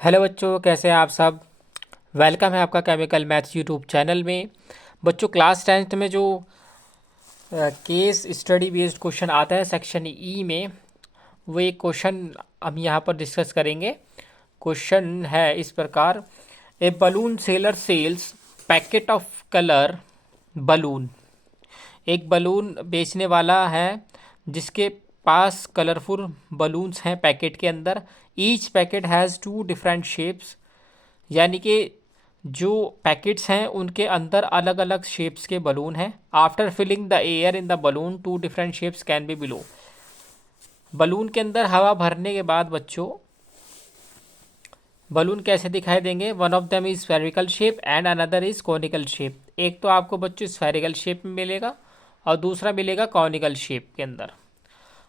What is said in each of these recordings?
Hello बच्चों, कैसे हैं आप सब। वेलकम है आपका केमिकल मैथ्स यूट्यूब चैनल में। बच्चों, क्लास 10th में जो केस स्टडी बेस्ड क्वेश्चन आता है सेक्शन ई में, वो एक क्वेश्चन हम यहाँ पर डिस्कस करेंगे। क्वेश्चन है इस प्रकार: a balloon seller sells packet of colour balloon. एक बलून बेचने वाला है जिसके पास कलरफुल बलून्स हैं पैकेट के अंदर। Each packet has two different shapes, यानी कि जो पैकेट्स हैं उनके अंदर अलग अलग शेप्स के बलून हैं। After filling the air in the balloon two different shapes can be below. Balloon के अंदर हवा भरने के बाद बच्चों बलून कैसे दिखाई देंगे? One of them is spherical shape and another is conical shape. एक तो आपको बच्चों स्फेरिकल शेप में मिलेगा और दूसरा मिलेगा कॉनिकल शेप के अंदर।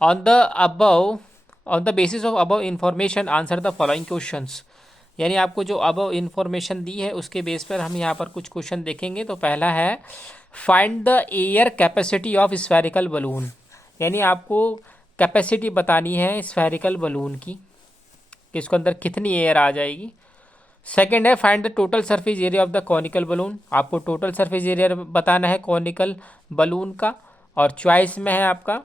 On the above on the basis of above information answer the following questions. यानी आपको जो अबव इंफॉर्मेशन दी है उसके बेस पर हम यहाँ पर कुछ क्वेश्चन देखेंगे। तो पहला है find the air capacity of spherical balloon. यानी आपको कैपेसिटी बतानी है स्फेरिकल बलून की कि इसके अंदर कितनी एयर आ जाएगी। सेकेंड है find the total surface area of the conical balloon. आपको टोटल सरफेस एरिया बताना है कॉनिकल बलून का। और चॉइस में है आपका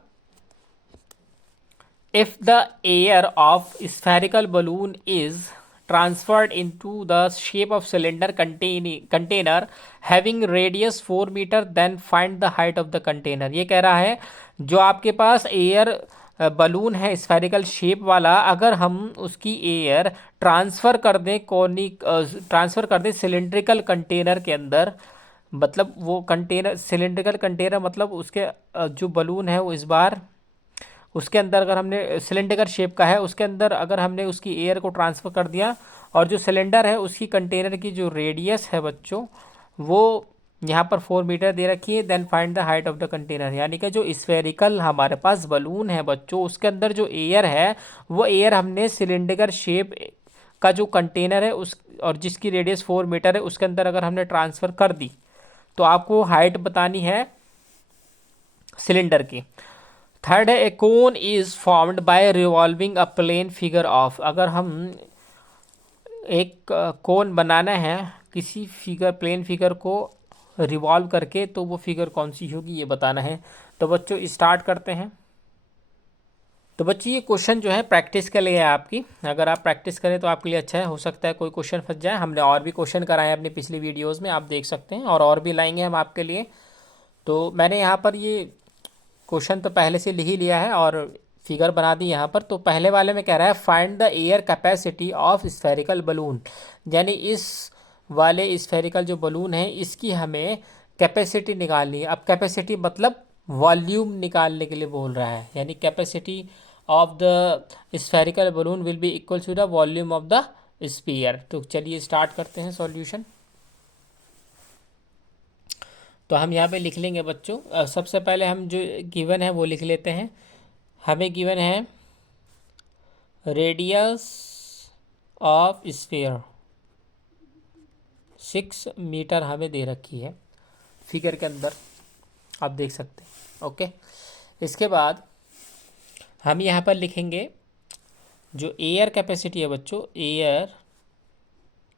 if the air of spherical balloon is transferred into the shape of cylinder container having radius 4 meter then find the height of the container। ये कह रहा है जो आपके पास एयर बलून है स्फेरिकल शेप वाला, अगर हम उसकी एयर ट्रांसफ़र कर दें सिलेंड्रिकल कंटेनर के अंदर, मतलब वो कंटेनर सिलेंड्रिकल कंटेनर मतलब उसके जो बलून है वो इस बार उसके अंदर अगर हमने सिलेंडर शेप का है उसके अंदर अगर हमने उसकी एयर को ट्रांसफ़र कर दिया और जो सिलेंडर है उसकी कंटेनर की जो रेडियस है बच्चों वो यहाँ पर 4 मीटर दे रखी है। Then find the height of the container. यानी कि जो स्फेरिकल हमारे पास बलून है बच्चों उसके अंदर जो एयर है वो एयर हमने सिलेंडर शेप का जो कंटेनर है उस और जिसकी रेडियस 4 मीटर है उसके अंदर अगर हमने ट्रांसफ़र कर दी तो आपको हाइट बतानी है सिलेंडर की। थर्ड है a cone is formed by revolving a plane figure of. अगर हम एक कोन बनाना है किसी फिगर प्लेन फिगर को रिवॉल्व करके तो वो फिगर कौन सी होगी ये बताना है। तो बच्चों स्टार्ट करते हैं। तो बच्चों ये क्वेश्चन जो है प्रैक्टिस के लिए है आपकी। अगर आप प्रैक्टिस करें तो आपके लिए अच्छा है। हो सकता है कोई क्वेश्चन फंस जाए। हमने और भी क्वेश्चन कराए हैं अपनी पिछली वीडियोज़ में, आप देख सकते हैं, और भी लाएंगे हम आपके लिए। तो मैंने यहाँ पर ये क्वेश्चन तो पहले से लिख ही लिया है और फिगर बना दी यहाँ पर। तो पहले वाले में कह रहा है find the air capacity of spherical balloon. यानी इस वाले स्फेरिकल जो बलून है इसकी हमें कैपेसिटी निकालनी है। अब कैपेसिटी मतलब वॉल्यूम निकालने के लिए बोल रहा है। यानी capacity of the spherical balloon will be equal to the volume of the sphere. तो चलिए स्टार्ट करते हैं सॉल्यूशन। तो हम यहाँ पे लिख लेंगे बच्चों। सबसे पहले हम जो गिवन है वो लिख लेते हैं। हमें गिवन है रेडियस ऑफ स्फीयर 6 मीटर हमें दे रखी है फिगर के अंदर, आप देख सकते हैं। ओके, इसके बाद हम यहाँ पर लिखेंगे जो एयर कैपेसिटी है बच्चों, air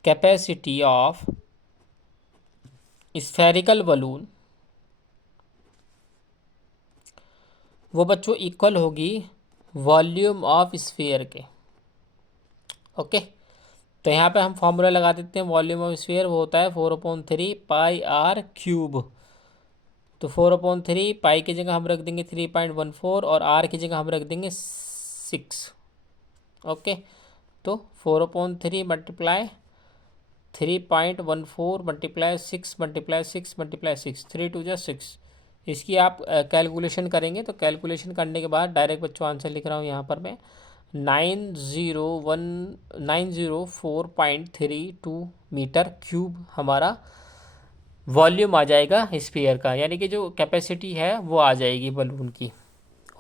capacity of spherical balloon वो बच्चों इक्वल होगी वॉल्यूम ऑफ स्फीयर के। ओके, तो यहाँ पे हम फॉर्मूला लगा देते हैं। वॉल्यूम ऑफ स्फीयर वो होता है 4/3 पाई आर क्यूब। तो 4/3 पाई की जगह हम रख देंगे 3.14 और आर की जगह हम रख देंगे 6। ओके, तो 4/3 मल्टीप्लाई 3.14 मल्टीप्लाई 6 मल्टीप्लाई 6 मल्टीप्लाई 6, 3 2 6। इसकी आप कैलकुलेशन करेंगे तो कैलकुलेशन करने के बाद डायरेक्ट बच्चों आंसर लिख रहा हूँ यहाँ पर मैं 904.32 मीटर क्यूब हमारा वॉल्यूम आ जाएगा स्फीयर का। यानी कि जो कैपेसिटी है वो आ जाएगी बलून की।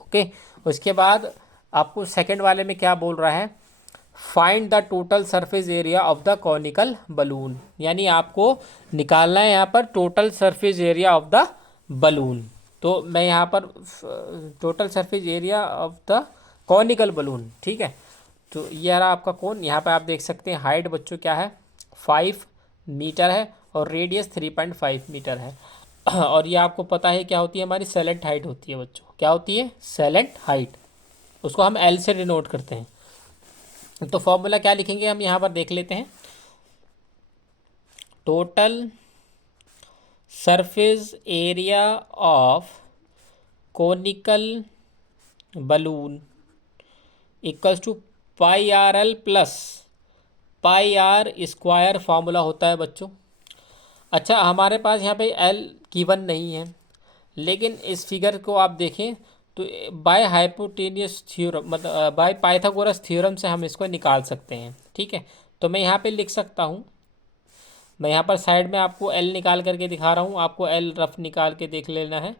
ओके, उसके बाद आपको सेकंड वाले में क्या बोल रहा है? Find the total surface area of the conical balloon. यानी आपको निकालना है यहाँ पर total surface area of the balloon. तो मैं यहाँ पर total surface area of the conical balloon, ठीक है, तो ये रहा आपका कोन। यहाँ पे आप देख सकते हैं हाइट बच्चों क्या है, 5 मीटर है और रेडियस 3.5 मीटर है। और ये आपको पता है क्या होती है, हमारी सेलेंट हाइट होती है बच्चों। क्या होती है? Salient height. उसको हम एल से डिनोट करते हैं। तो फॉर्मूला क्या लिखेंगे हम यहाँ पर देख लेते हैं। Total surface area of conical balloon equals to pi r L plus pi r square formula होता है बच्चों। अच्छा, हमारे पास यहाँ पे एल गिवन नहीं है, लेकिन इस फिगर को आप देखें तो बाय हाइपोटेनियस थ्योरम, मतलब बाय पाइथागोरस थ्योरम से हम इसको निकाल सकते हैं। ठीक है, तो मैं यहाँ पे लिख सकता हूँ, मैं यहाँ पर साइड में आपको एल निकाल करके दिखा रहा हूँ, आपको एल रफ निकाल के देख लेना है।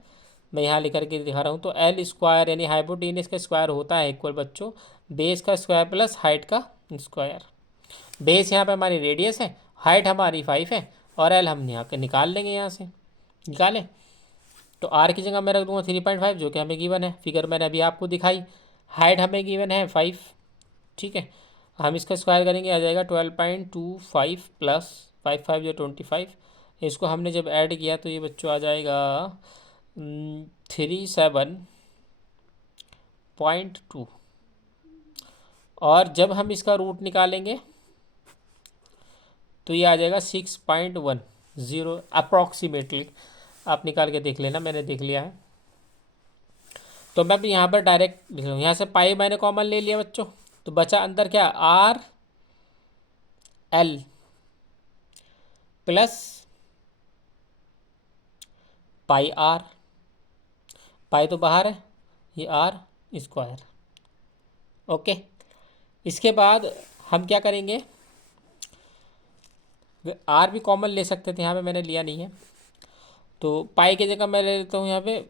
मैं यहाँ लिख करके दिखा रहा हूँ। तो एल स्क्वायर यानी हाइपोटेनियस का स्क्वायर होता है इक्वल बच्चों बेस का स्क्वायर प्लस हाइट का स्क्वायर। बेस यहाँ पे हमारी रेडियस है, हाइट हमारी 5 है और एल हम यहाँ के निकाल लेंगे, यहाँ से निकालें तो आर की जगह मैं रख दूंगा 3.5 जो कि हमें गिवन है, फिगर मैंने अभी आपको दिखाई। हाइट हमें गिवन है 5। ठीक है, हम इसका स्क्वायर करेंगे, आ जाएगा 12.25 प्लस 5 जो 25। इसको हमने जब ऐड किया तो ये बच्चों आ जाएगा 37.2। और जब हम इसका रूट निकालेंगे तो ये आ जाएगा 6.10 अप्रॉक्सीमेटली। आप निकाल के देख लेना, मैंने देख लिया है। तो मैं भी यहाँ पर डायरेक्ट लिख रहा हूँ, यहाँ से पाई मैंने कॉमन ले लिया बच्चों, तो बचा अंदर क्या, R L plus pi R. Pi तो बाहर है, ये आर स्क्वायर। ओके, इसके बाद हम क्या करेंगे, आर भी कॉमन ले सकते थे, यहाँ पे मैंने लिया नहीं है। तो पाई की जगह मैं ले लेता हूँ यहाँ पे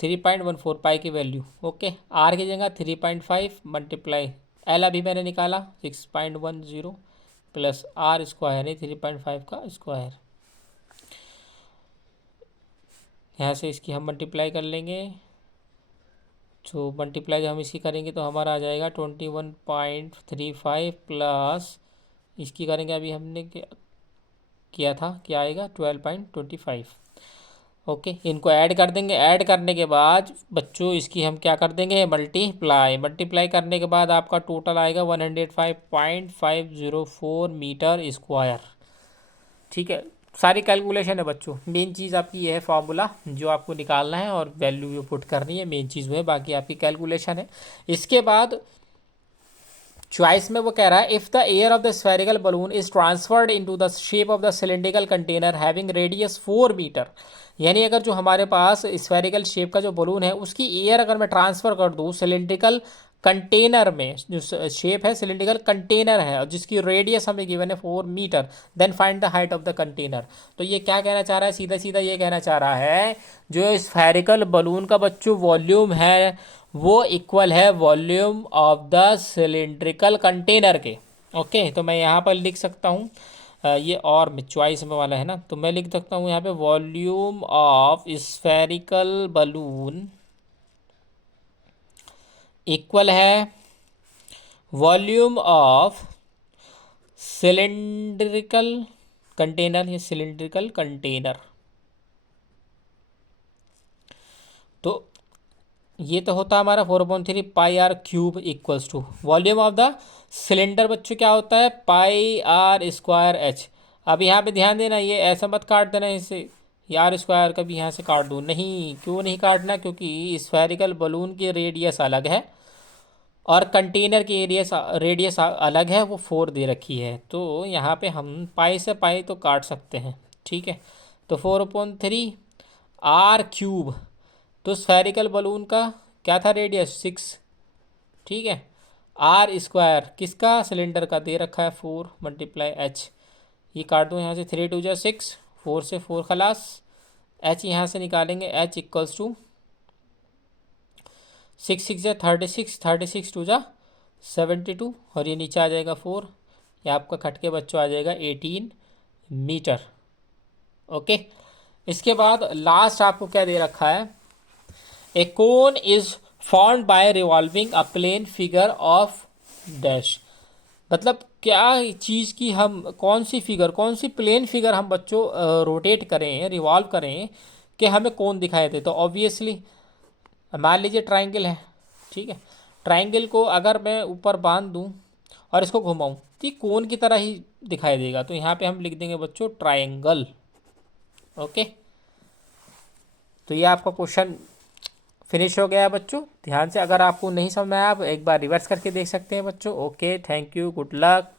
3.14 पाई की वैल्यू। ओके, आर की जगह 3.5 मल्टीप्लाई एल अभी मैंने निकाला 6.10 प्लस आर स्क्वायर है 3.5 का स्क्वायर। यहाँ से इसकी हम मल्टीप्लाई कर लेंगे, तो मल्टीप्लाई जब हम इसकी करेंगे तो हमारा आ जाएगा 21.35 प्लस इसकी करेंगे, अभी हमने किया था, क्या आएगा 12.25। ओके, इनको ऐड कर देंगे। ऐड करने के बाद बच्चों इसकी हम क्या कर देंगे, मल्टीप्लाई। मल्टीप्लाई करने के बाद आपका टोटल आएगा 105.504 मीटर स्क्वायर। ठीक है, सारी कैलकुलेशन है बच्चों। मेन चीज़ आपकी ये है फॉर्मूला जो आपको निकालना है और वैल्यू जो पुट करनी है, मेन चीज़ वो है, बाकी आपकी कैलकुलेशन है। इसके बाद चॉइस में वो कह रहा है if the air of the spherical balloon is transferred into the shape of the cylindrical container having radius 4 metre, यानी अगर जो हमारे पास स्फेरिकल शेप का जो बलून है उसकी एयर अगर मैं ट्रांसफ़र कर दूँ सिलेंड्रिकल कंटेनर में, जो शेप है सिलेंड्रिकल कंटेनर है और जिसकी रेडियस हमें गिवन है 4 metre, then find the height of the container. तो ये क्या कहना चाह रहा है, सीधा सीधा ये कहना चाह रहा है जो स्फेरिकल बलून का बच्चों वॉल्यूम है वो इक्वल है volume of the cylindrical container के। ओके, तो मैं यहाँ पर लिख सकता हूँ, ये और में चॉइस में वाला है ना, तो मैं लिख सकता हूँ यहाँ पे volume of spherical balloon equal है वॉल्यूम ऑफ सिलेंड्रिकल कंटेनर, ये सिलेंड्रिकल कंटेनर। तो ये तो होता है हमारा 4/3 pi R cube equals to volume of the cylinder बच्चों क्या होता है, पाई आर स्क्वायर एच। अब यहाँ पे ध्यान देना, ये ऐसा मत काट देना इसे, आर स्क्वायर का भी यहाँ से काट दूँ, नहीं, क्यों नहीं काटना, क्योंकि स्फेरिकल बलून की रेडियस अलग है और कंटेनर की रेडियस अलग है, वो 4 दे रखी है। तो यहाँ पे हम पाई से पाई तो काट सकते हैं। ठीक है, तो 4/3 आर क्यूब, तो स्फेरिकल बलून का क्या था रेडियस 6। ठीक है, आर स्क्वायर किसका, सिलेंडर का दे रखा है 4 मल्टीप्लाई एच। ये काट दो यहाँ से, 3 2 6, 4 से 4 खलास, एच यहाँ से निकालेंगे, एच इक्वल्स टू 6 6 36, 36 2 72 और ये नीचे आ जाएगा 4, ये आपका खट के बच्चों आ जाएगा 18 मीटर। ओके, इसके बाद लास्ट आपको क्या दे रखा है, a cone is formed by revolving a plane figure of dash. मतलब क्या चीज़ की हम कौन सी फिगर, कौन सी प्लेन फिगर हम बच्चों रोटेट करें, रिवॉल्व करें कि हमें कौन दिखाई दे। तो ऑब्वियसली मान लीजिए ट्राइंगल है, ठीक है। ट्राइंगल को अगर मैं ऊपर बांध दूं और इसको घुमाऊं तो ये कोन की तरह ही दिखाई देगा। तो यहाँ पे हम लिख देंगे बच्चों ट्राइंगल। ओके, तो ये आपका क्वेश्चन फिनिश हो गया है बच्चों। ध्यान से, अगर आपको नहीं समझ में आया आप एक बार रिवर्स करके देख सकते हैं बच्चों। Okay, thank you, good luck.